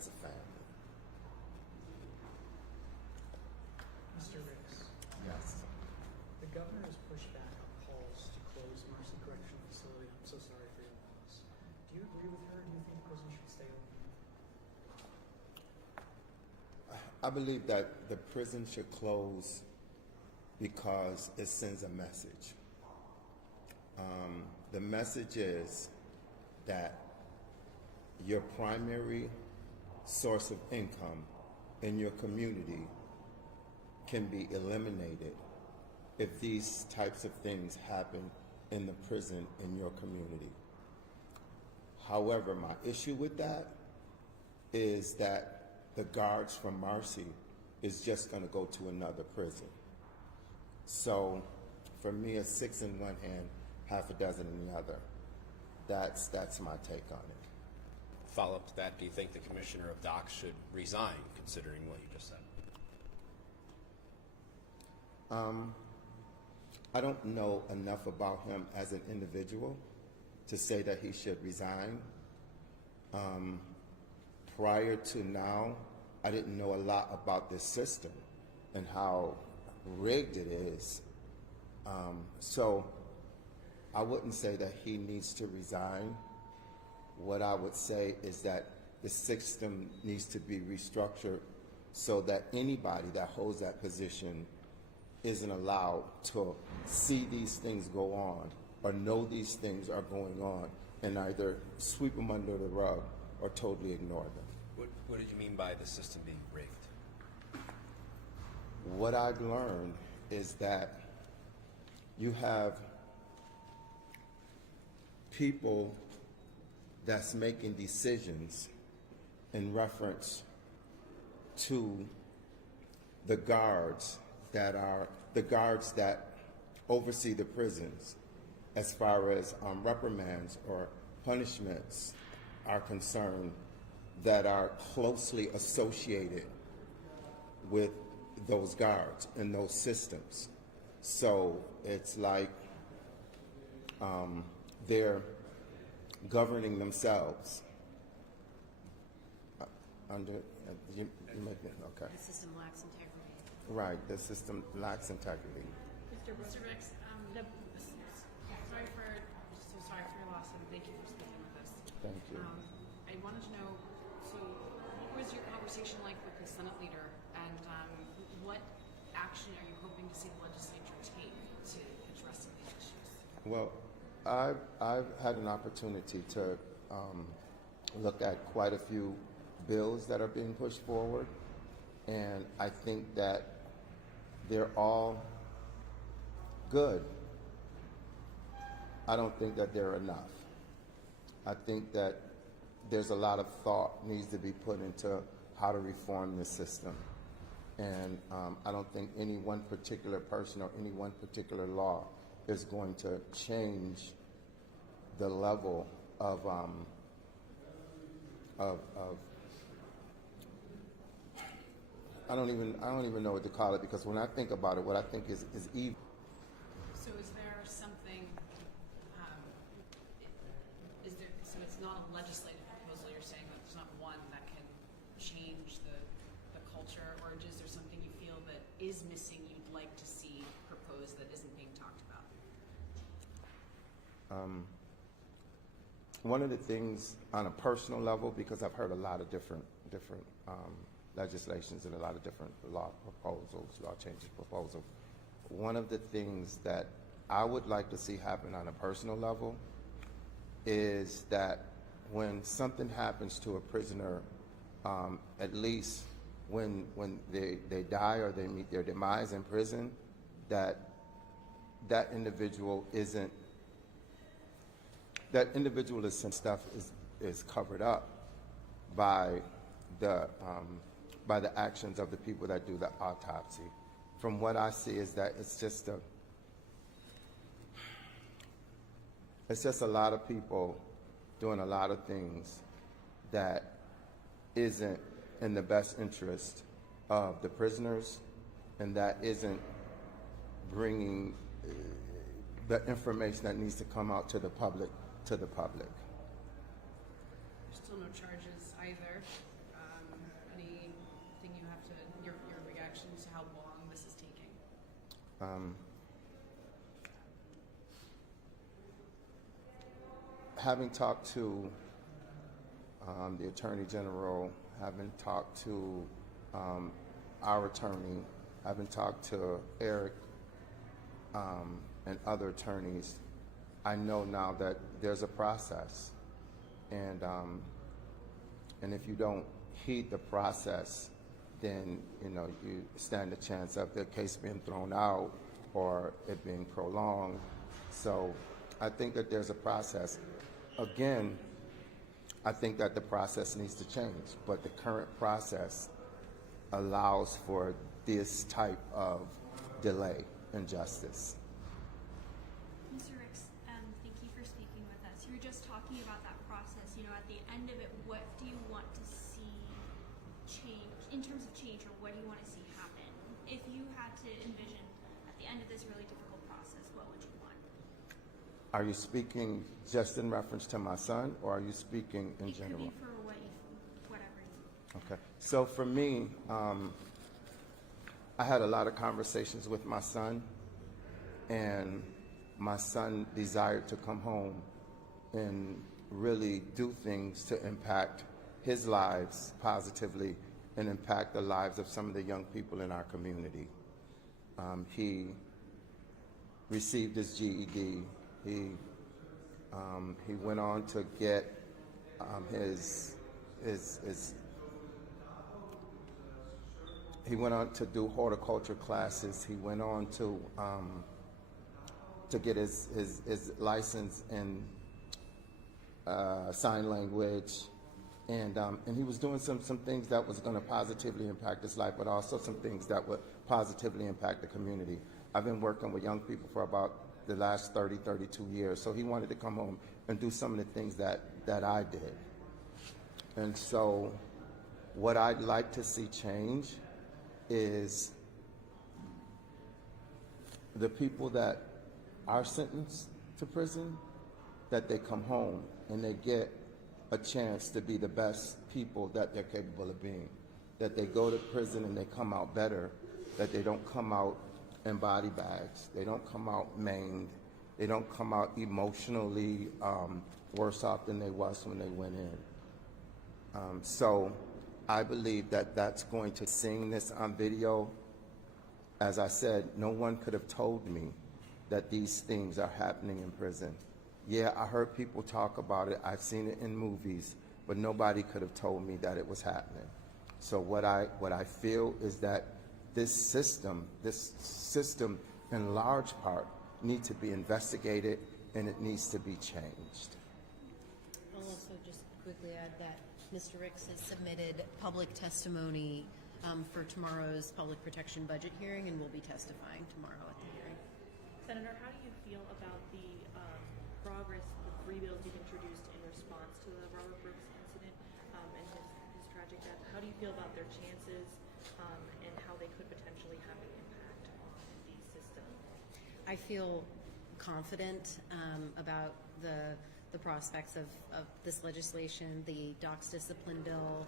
as a family. Mr. Ricks, Yes. the governor has pushed back on calls to close Mercy Correctional Facility. I'm so sorry for your loss. Do you agree with her? Do you think the prison should stay open? I believe that the prison should close because it sends a message. The message is that your primary source of income in your community can be eliminated if these types of things happen in the prison in your community. However, my issue with that is that the guards from Marcy is just going to go to another prison. So for me, it's 6 in one hand, half a dozen in the other. That's my take on it. Follow up to that, do you think the Commissioner of Docs should resign, considering what you just said? I don't know enough about him as an individual to say that he should resign. Prior to now, I didn't know a lot about this system and how rigged it is. So I wouldn't say that he needs to resign. What I would say is that the system needs to be restructured so that anybody that holds that position isn't allowed to see these things go on or know these things are going on and either sweep them under the rug or totally ignore them. What did you mean by the system being rigged? What I've learned is that you have people that's making decisions in reference to the guards that oversee the prisons as far as reprimands or punishments are concerned that are closely associated with those guards and those systems. So it's like they're governing themselves under you make it okay. The system lacks integrity. Right, the system lacks integrity. Mr. Ricks, sorry for your loss, and thank you for speaking with us. Thank you. I wanted to know, so what was your conversation like with the Senate leader, and what action are you hoping to see the legislature take to address some of these issues? Well, I've had an opportunity to look at quite a few bills that are being pushed forward, and I think that they're all good. I don't think that they're enough. I think that there's a lot of thought needs to be put into how to reform the system. And I don't think any one particular person or any one particular law is going to change the level of I don't even know what to call it, because when I think about it, what I think is evil. So is there something, so it's not a legislative proposal, you're saying that there's not one that can change the culture, or is there something you feel that is missing you'd like to see proposed that isn't being talked about? One of the things on a personal level, because I've heard a lot of different legislations and a lot of different law changes proposals, one of the things that I would like to see happen on a personal level is that when something happens to a prisoner, at least when they die or they meet their demise in prison, that individual isn't, that individualist stuff is covered up by the actions of the people that do the autopsy. From what I see is that it's just a lot of people doing a lot of things that isn't in the best interest of the prisoners, and that isn't bringing the information that needs to come out to the public. There's still no charges either. something you have to, your reaction to how long this is taking? Having talked to the Attorney General, having talked to our attorney, having talked to Eric and other attorneys, I know now that there's a process, and if you don't heed the process, then you stand a chance of the case being thrown out or it being prolonged. So I think that there's a process. Again, I think that the process needs to change, but the current process allows for this type of delay in justice. Mr. Ricks, thank you for speaking with us. You were just talking about that process. At the end of it, what do you want to see change in terms of change, or what do you want to see happen? If you had to envision at the end of this really difficult process, what would you want? Are you speaking just in reference to my son, or are you speaking in general? It could be for whatever you. Okay. So for me, I had a lot of conversations with my son, and my son desired to come home and really do things to impact his lives positively and impact the lives of some of the young people in our community. He received his GED. He went on to get he went on to do horticulture classes. He went on to get his license in sign language, and he was doing some things that was going to positively impact his life, but also some things that would positively impact the community. I've been working with young people for about the last 32 years, so he wanted to come home and do some of the things that I did. And so what I'd like to see change is the people that are sentenced to prison, that they come home and they get a chance to be the best people that they're capable of being, that they go to prison and they come out better, that they don't come out in body bags, they don't come out maimed, they don't come out emotionally worse off than they was when they went in. So I believe that that's going to seeing this on video. As I said, no one could have told me that these things are happening in prison. Yeah, I heard people talk about it, I've seen it in movies, but nobody could have told me that it was happening. So what I feel is that this system in large part needs to be investigated and it needs to be changed. I'll also just quickly add that Mr. Ricks has submitted public testimony for tomorrow's public protection budget hearing and will be testifying tomorrow at the hearing. Senator, how do you feel about the progress of 3 bills you've introduced in response to the Robert Brooks incident and his tragic death? How do you feel about their chances and how they could potentially have an impact on the system? I feel confident about the prospects of this legislation, the Docs Discipline Bill,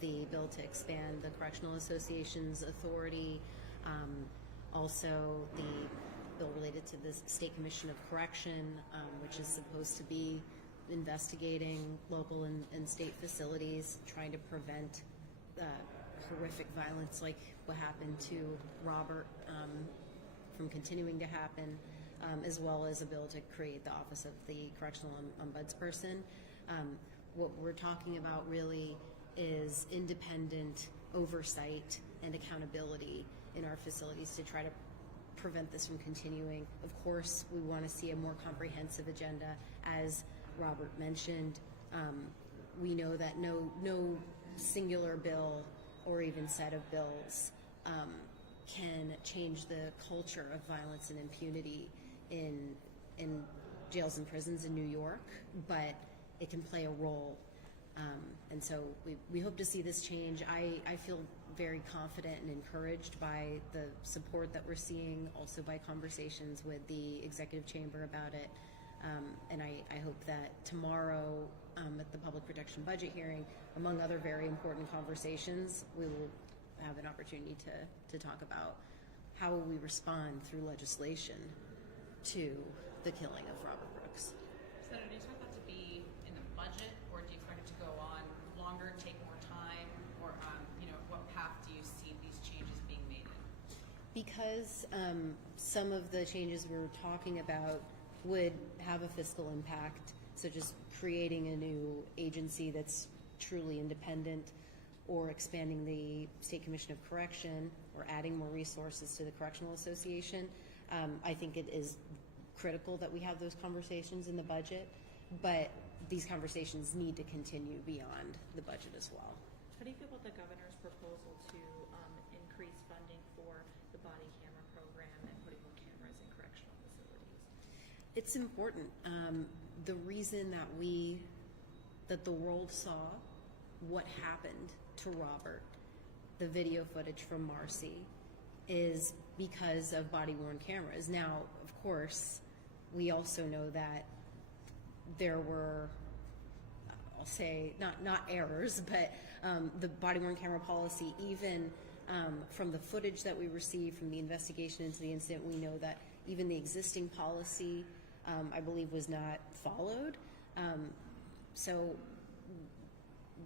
the bill to expand the Correctional Association's authority, also the bill related to the State Commission of Correction, which is supposed to be investigating local and state facilities, trying to prevent horrific violence like what happened to Robert from continuing to happen, as well as a bill to create the Office of the Correctional Ombudsperson. What we're talking about really is independent oversight and accountability in our facilities to try to prevent this from continuing. Of course, we want to see a more comprehensive agenda. As Robert mentioned, we know that no singular bill or even set of bills can change the culture of violence and impunity in jails and prisons in New York, but it can play a role. And so we hope to see this change. I feel very confident and encouraged by the support that we're seeing, also by conversations with the executive chamber about it. And I hope that tomorrow at the public protection budget hearing, among other very important conversations, we will have an opportunity to talk about how will we respond through legislation to the killing of Robert Brooks. Senator, do you expect that to be in the budget, or do you expect it to go on longer, take more time, or what path do you see these changes being made in? Because some of the changes we were talking about would have a fiscal impact, such as creating a new agency that's truly independent, or expanding the State Commission of Correction, or adding more resources to the Correctional Association. I think it is critical that we have those conversations in the budget, but these conversations need to continue beyond the budget as well. How do you feel about the governor's proposal to increase funding for the body camera program and putting more cameras in correctional facilities? It's important. The reason that the world saw what happened to Robert, the video footage from Marcy, is because of body-worn cameras. Now, of course, we also know that there were, I'll say, not errors, but the body-worn camera policy, even from the footage that we received from the investigation into the incident, we know that even the existing policy, I believe, was not followed. So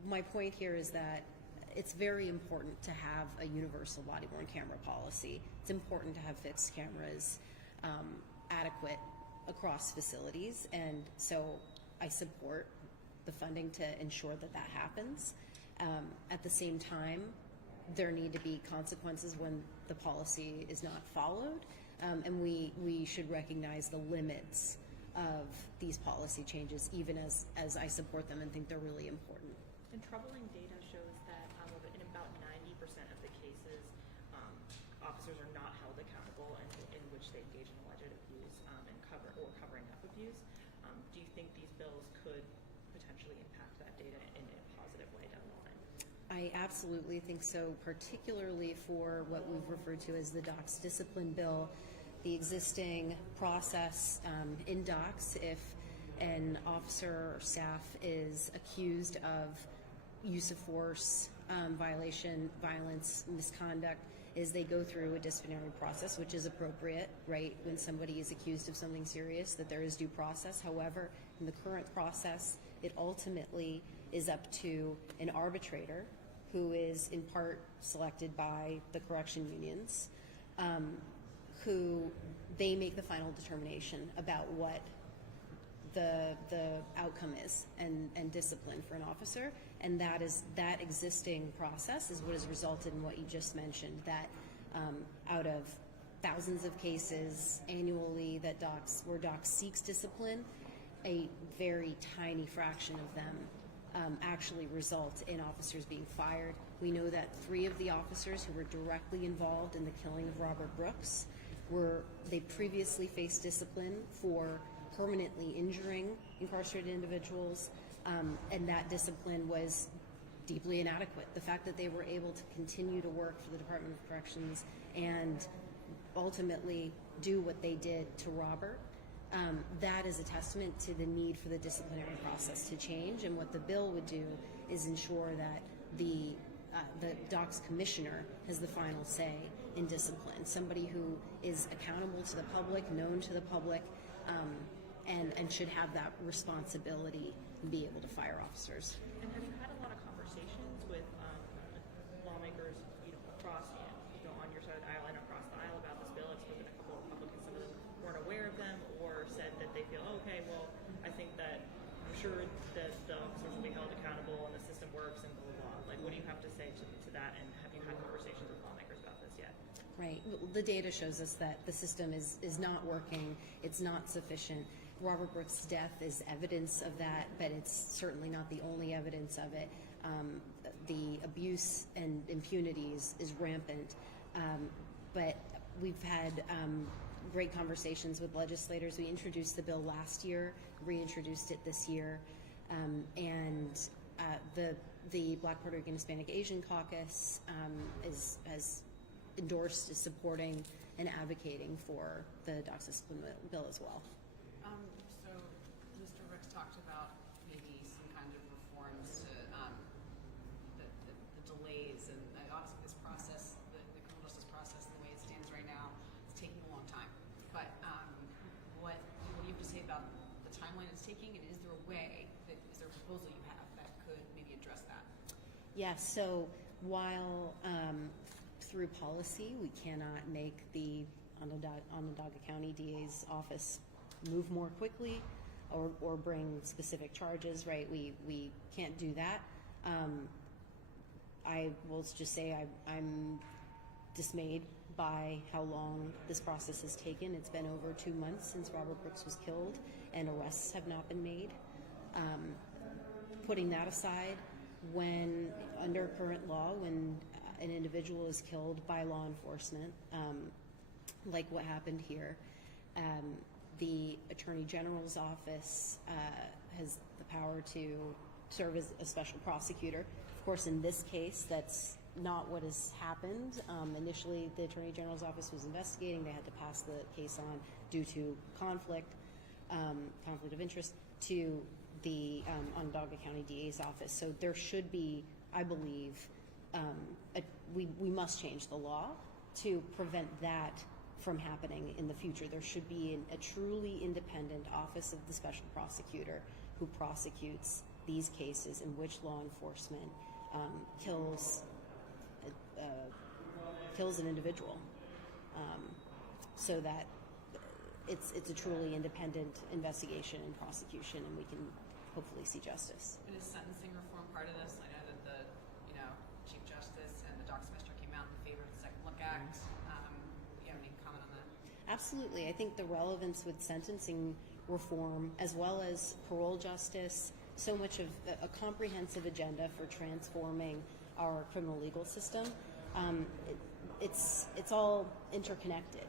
my point here is that it's very important to have a universal body-worn camera policy. It's important to have fixed cameras adequate across facilities, and so I support the funding to ensure that that happens. At the same time, there need to be consequences when the policy is not followed, and we should recognize the limits of these policy changes, even as I support them and think they're really important. And troubling data shows that in about 90% of the cases, officers are not held accountable in which they engage in alleged abuse and covering up abuse. Do you think these bills could potentially impact that data in a positive way down the line? I absolutely think so, particularly for what we've referred to as the DOCS discipline bill. The existing process in DOCS, if an officer or staff is accused of use of force, violation, violence, misconduct, is they go through a disciplinary process, which is appropriate, right, when somebody is accused of something serious, that there is due process. However, in the current process, it ultimately is up to an arbitrator who is in part selected by the correction unions, who they make the final determination about what the outcome is and discipline for an officer, and that existing process is what has resulted in what you just mentioned, that out of thousands of cases annually that where DOCS seeks discipline, a very tiny fraction of them actually result in officers being fired. We know that 3 of the officers who were directly involved in the killing of Robert Brooks they previously faced discipline for permanently injuring incarcerated individuals, and that discipline was deeply inadequate. The fact that they were able to continue to work for the Department of Corrections and ultimately do what they did to Robert, that is a testament to the need for the disciplinary process to change. And what the bill would do is ensure that the DOCS commissioner has the final say in discipline, somebody who is accountable to the public, known to the public, and should have that responsibility and be able to fire officers. And have you had a lot of conversations with lawmakers, across, on your side of the aisle and across the aisle about this bill? I've spoken to a couple of Republicans, some of them weren't aware of them or said that they feel, okay, well, I think that I'm sure that the officers will be held accountable and the system works and blah, blah, blah. Like, what do you have to say to that, and have you had conversations with lawmakers about this yet? Right. The data shows us that the system is not working. It's not sufficient. Robert Brooks' death is evidence of that, but it's certainly not the only evidence of it. The abuse and impunity is rampant. But we've had great conversations with legislators. We introduced the bill last year, reintroduced it this year, and the Black, Puerto Rican, Hispanic, Asian Caucus has endorsed, is supporting and advocating for the DOCS discipline bill as well. So Mr. Ricks talked about maybe some kind of reforms to the delays, and obviously this process Yes, so while through policy we cannot make the Onondaga County DA's office move more quickly or bring specific charges, right? We can't do that. I will just say I'm dismayed by how long this process has taken. It's been over 2 months since Robert Brooks was killed, and arrests have not been made. Putting that aside, when under current law, when an individual is killed by law enforcement, like what happened here, the Attorney General's office has the power to serve as a special prosecutor. Of course, in this case, that's not what has happened. Initially, the Attorney General's office was investigating. They had to pass the case on due to conflict of interest, to the Onondaga County DA's office. So there should be, I believe, we must change the law to prevent that from happening in the future. There should be a truly independent office of the special prosecutor who prosecutes these cases in which law enforcement kills an individual, so that it's a truly independent investigation and prosecution, and we can hopefully see justice. And is sentencing reform part of this? I know that the Chief Justice and the Docs Commissioner came out in favor of the Second Look Act. Do you have any comment on that? Absolutely. I think the relevance with sentencing reform, as well as parole justice, so much of a comprehensive agenda for transforming our criminal legal system. It's all interconnected.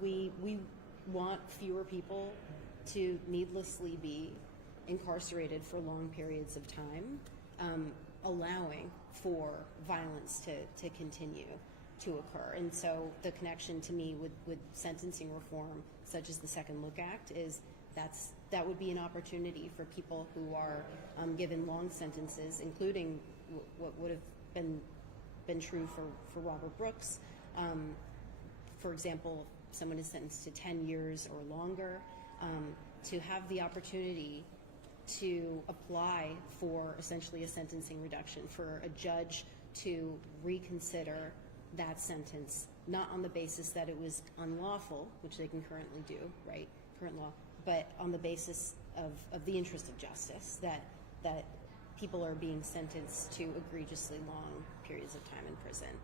We want fewer people to needlessly be incarcerated for long periods of time, allowing for violence to continue to occur. And so the connection to me with sentencing reform, such as the Second Look Act, is that would be an opportunity for people who are given long sentences, including what would have been true for Robert Brooks. For example, someone is sentenced to 10 years or longer, to have the opportunity to apply for essentially a sentencing reduction, for a judge to reconsider that sentence, not on the basis that it was unlawful, which they can currently do, right, current law, but on the basis of the interest of justice, that people are being sentenced to egregiously long periods of time in prison,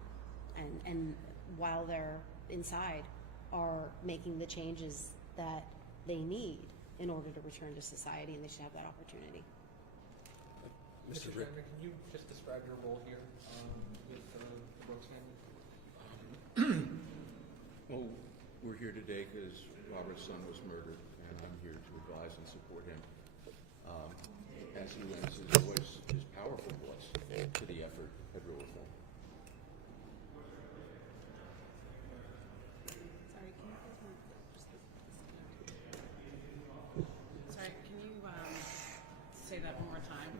and while they're inside, are making the changes that they need in order to return to society, and they should have that opportunity. Mr. Chairman, can you just describe your role here with the Brooks family? Well, we're here today because Robert's son was murdered, and I'm here to advise and support him. As he lends his voice, his powerful voice, to the effort at real reform. Sorry, can you say that one more time?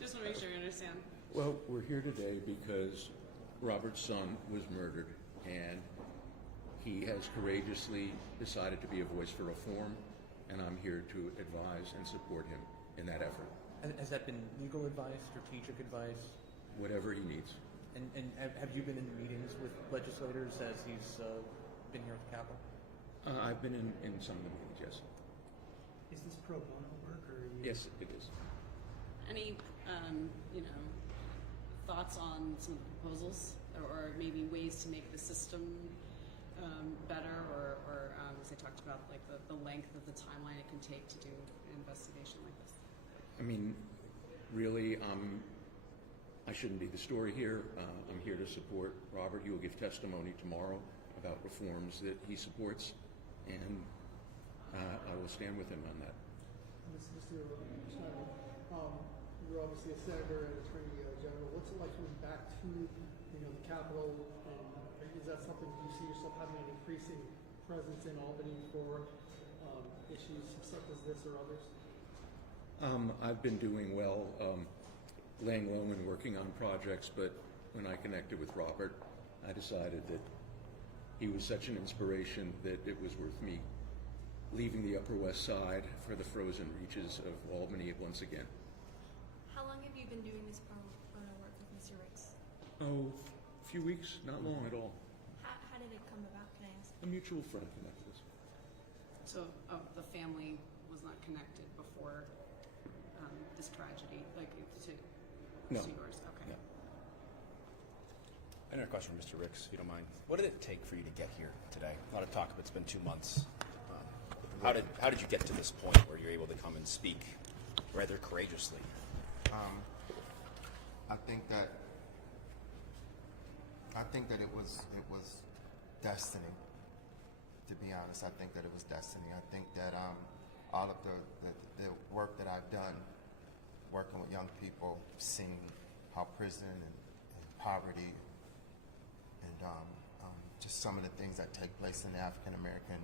Just want to make sure you understand. Well, we're here today because Robert's son was murdered, and he has courageously decided to be a voice for reform, and I'm here to advise and support him in that effort. Has that been legal advice, strategic advice? Whatever he needs. And have you been in meetings with legislators as he's been here at the Capitol? I've been in some of the meetings, yes. Is this pro bono work, or are you? Yes, it is. Any, thoughts on some of the proposals, or maybe ways to make the system better, or as I talked about, like the length of the timeline it can take to do an investigation like this? I mean, really, I shouldn't be the story here. I'm here to support Robert. He will give testimony tomorrow about reforms that he supports, and I will stand with him on that. Mr. Schneider, you're obviously a senator and attorney general. What's it like coming back to the Capitol? And is that something you see yourself having an increasing presence in Albany for issues such as this or others? I've been doing well, laying low and working on projects, but when I connected with Robert, I decided that he was such an inspiration that it was worth me leaving the Upper West Side for the frozen reaches of Albany once again. How long have you been doing this pro bono work with Mr. Ricks? Oh, a few weeks, not long at all. How did it come about, can I ask? A mutual friend connected us. So the family was not connected before this tragedy, like to No. yours? Okay. No. Another question for Mr. Ricks, if you don't mind. What did it take for you to get here today? A lot of talk, but it's been 2 months. How did you get to this point where you're able to come and speak rather courageously? I think that it was destiny. To be honest, I think that it was destiny. I think that all of the work that I've done, working with young people, seeing how prison and poverty and just some of the things that take place in the African American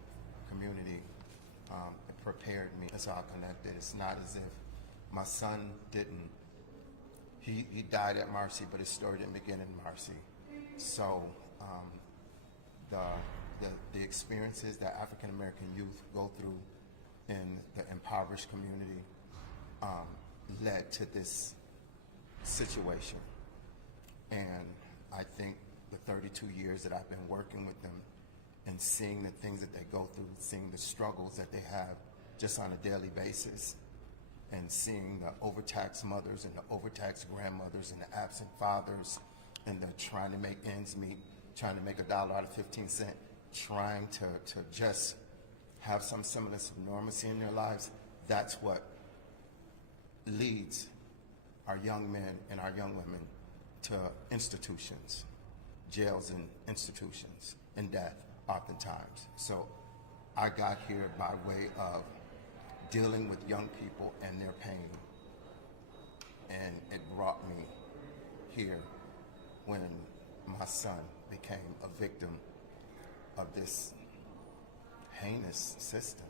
community, it prepared me. That's how I connected. It's not as if my son didn't. He died at Marcy, but his story didn't begin in Marcy. So the experiences that African American youth go through in the impoverished community led to this situation. And I think the 32 years that I've been working with them and seeing the things that they go through, seeing the struggles that they have just on a daily basis, and seeing the overtaxed mothers and the overtaxed grandmothers and the absent fathers, and they're trying to make ends meet, trying to make $1 out of 15 cents, trying to just have some semblance of normalcy in their lives. That's what leads our young men and our young women to institutions, jails and institutions, and death oftentimes. So I got here by way of dealing with young people and their pain, and it brought me here when my son became a victim of this heinous system.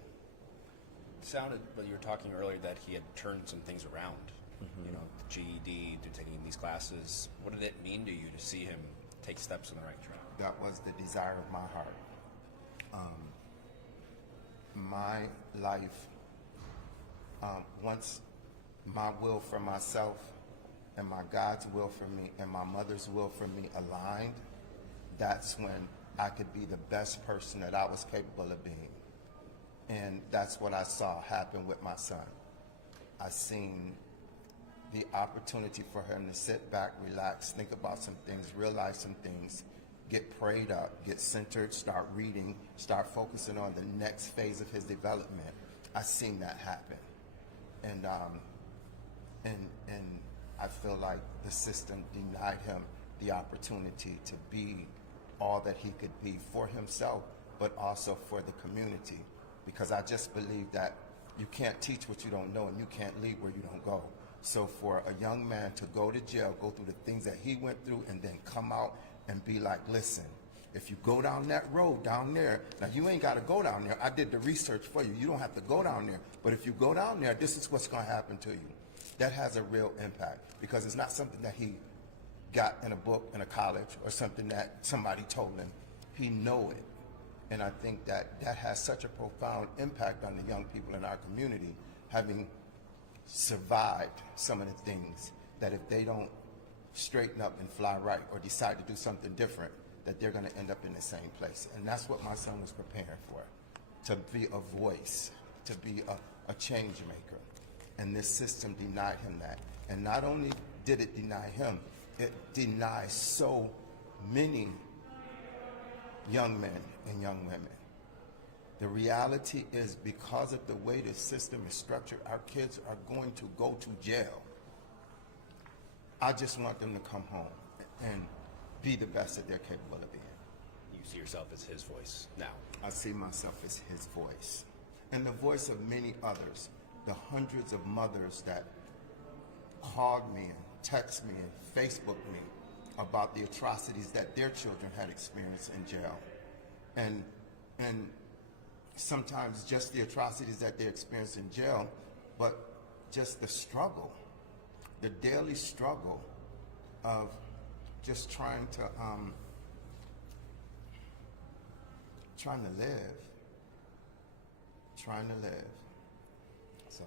It sounded, but you were talking earlier that he had turned some things around. Mm-hmm. You know, the GED, to taking these classes. What did it mean to you to see him take steps in the right track? That was the desire of my heart. My life, once my will for myself and my God's will for me and my mother's will for me aligned, that's when I could be the best person that I was capable of being. And that's what I saw happen with my son. I seen the opportunity for him to sit back, relax, think about some things, realize some things, get prayed up, get centered, start reading, start focusing on the next phase of his development. I seen that happen. And I feel like the system denied him the opportunity to be all that he could be for himself, but also for the community. Because I just believe that you can't teach what you don't know, and you can't lead where you don't go. So for a young man to go to jail, go through the things that he went through, and then come out and be like, listen, if you go down that road down there, now you ain't got to go down there. I did the research for you. You don't have to go down there. But if you go down there, this is what's going to happen to you. That has a real impact, because it's not something that he got in a book in a college or something that somebody told him. He know it. And I think that that has such a profound impact on the young people in our community, having survived some of the things that if they don't straighten up and fly right or decide to do something different, that they're going to end up in the same place. And that's what my son was preparing for, to be a voice, to be a change maker. And this system denied him that. And not only did it deny him, it denies so many young men and young women. The reality is, because of the way the system is structured, our kids are going to go to jail. I just want them to come home and be the best that they're capable of being. You see yourself as his voice now. I see myself as his voice, and the voice of many others, the hundreds of mothers that called me and texted me and Facebooked me about the atrocities that their children had experienced in jail. And sometimes just the atrocities that they experienced in jail, but just the struggle, the daily struggle of just trying to live. So